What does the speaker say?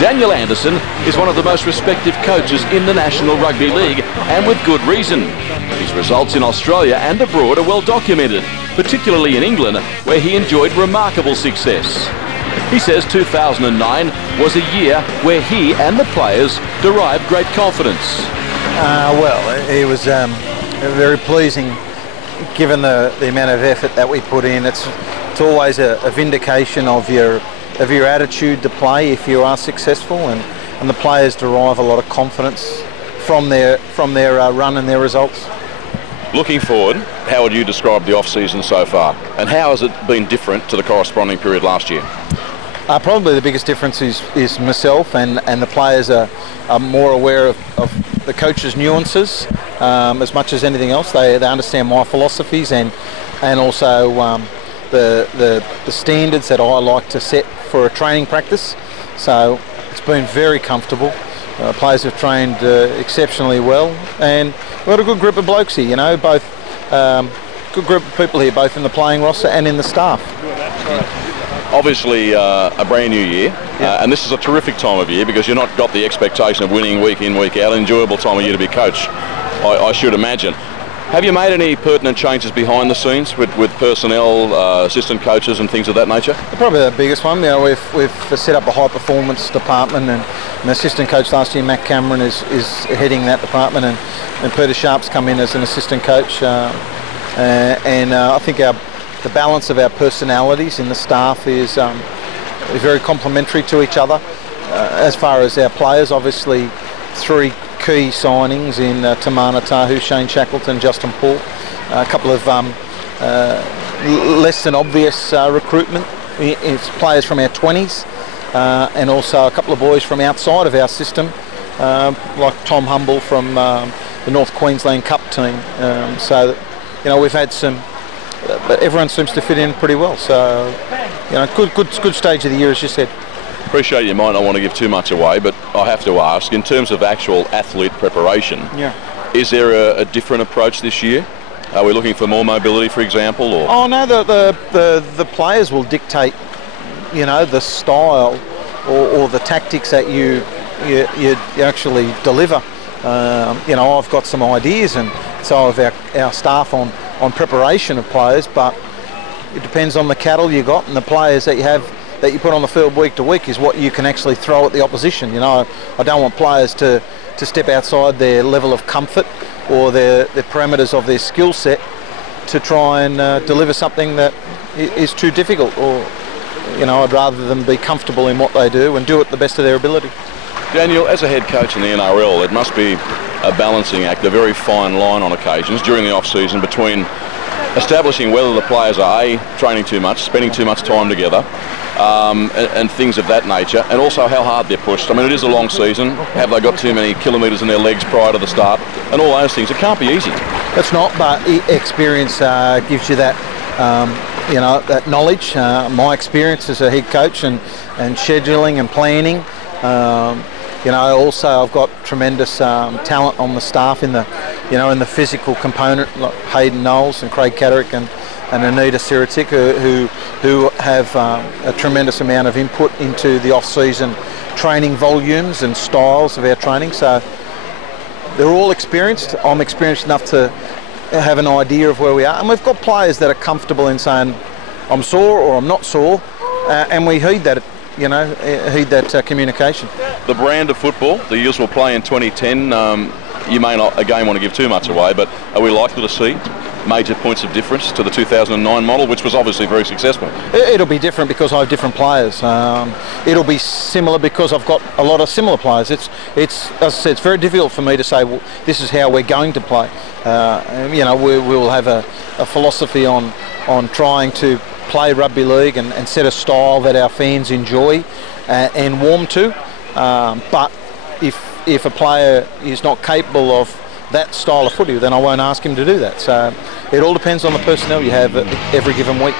Daniel Anderson is one of the most respected coaches in the National Rugby League, and with good reason. His results in Australia and abroad are well documented, particularly in England, where he enjoyed remarkable success. He says 2009 was a year where he and the players derived great confidence. Well, it was very pleasing, given the amount of effort that we put in. It's always a vindication of your attitude to play if you are successful, and the players derive a lot of confidence from their run and their results. Looking forward, how would you describe the off-season so far, and how has it been different to the corresponding period last year? Probably the biggest difference is myself, and the players are more aware of the coach's nuances as much as anything else. They understand my philosophies and also the standards that I like to set for a training practice. So it's been very comfortable. Players have trained exceptionally well, and we've got a good group of blokes here, you know, both good group of people here, both in the playing roster and in the staff. Obviously a brand new year, and this is a terrific time of year because you've not got the expectation of winning week in, week out. An enjoyable time of year to be coach, I should imagine. Have you made any pertinent changes behind the scenes with personnel, assistant coaches and things of that nature? Probably the biggest one. You know, we've set up a high performance department, and an assistant coach last year, Matt Cameron, is heading that department, and Peter Sharp's come in as an assistant coach. I think the balance of our personalities in the staff is very complementary to each other. As far as our players, obviously three key signings in Tamana Tahu, Shane Shackleton, Justin Paul. A couple of less than obvious recruitment. It's players from our 20s and also a couple of boys from outside of our system, like Tom Humble from the North Queensland Cup team. So, you know, we've had some, but everyone seems to fit in pretty well. So, you know, good stage of the year, as you said. Appreciate you might not want to give too much away, but I have to ask, in terms of actual athlete preparation, is there a different approach this year? Are we looking for more mobility, for example? Or? Oh no, the players will dictate, you know, the style or the tactics that you actually deliver. You know, I've got some ideas, and so have our staff on preparation of players, but it depends on the cattle you got and the players that you have, that you put on the field week to week, is what you can actually throw at the opposition. You know, I don't want players to step outside their level of comfort or the parameters of their skill set to try and deliver something that is too difficult. Or, you know, I'd rather them be comfortable in what they do and do it the best of their ability. Daniel, as a head coach in the NRL, it must be a balancing act, a very fine line on occasions during the off-season between establishing whether the players are A, training too much, spending too much time together, and things of that nature, and also how hard they're pushed. I mean, it is a long season. Have they got too many kilometres in their legs prior to the start? And all those things. It can't be easy. It's not, but experience gives you that, you know, that knowledge. My experience as a head coach and scheduling and planning. You know, also I've got tremendous talent on the staff in the, you know, in the physical component, like Hayden Knowles and Craig Catterick and Anita Siratic, who have a tremendous amount of input into the off-season training volumes and styles of our training. So they're all experienced. I'm experienced enough to have an idea of where we are, and we've got players that are comfortable in saying I'm sore or I'm not sore, and we heed that. You know, heed that communication. The brand of football the Eels will play in 2010, you may not again want to give too much away, but are we likely to see major points of difference to the 2009 model, which was obviously very successful? It'll be different because I have different players. It'll be similar because I've got a lot of similar players. It's as I said, it's very difficult for me to say, well, this is how we're going to play. You know, we will have a philosophy on trying to play rugby league and set a style that our fans enjoy and warm to. But if a player is not capable of that style of footy, then I won't ask him to do that. So it all depends on the personnel you have every given week.